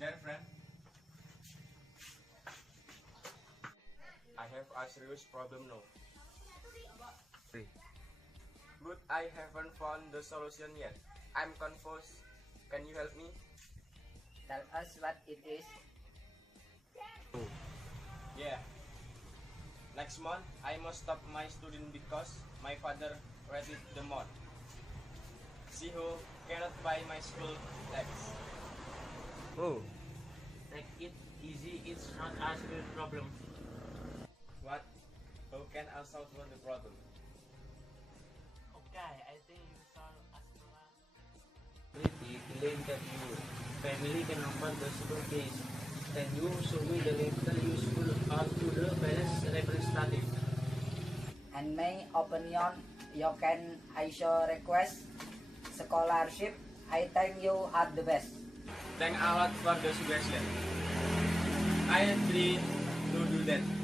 Dear friend, I have a serious problem now. But I haven't found the solution yet. I'm confused. Can you help me? Tell us what it is. Yeah. Next month, I must stop my student because my father rented the mall. See who cannot buy my school texts. Oh, Take it easy, it's not a serious problem. what? How can I solve the problem? Okay, I think you solve as well. Claim that your family can open the school case. Can you show me the letter you should or to the parents representative? And my opinion, you can also request scholarship. I think you are the best. Thank a lot for the suggestion. I agree to do that.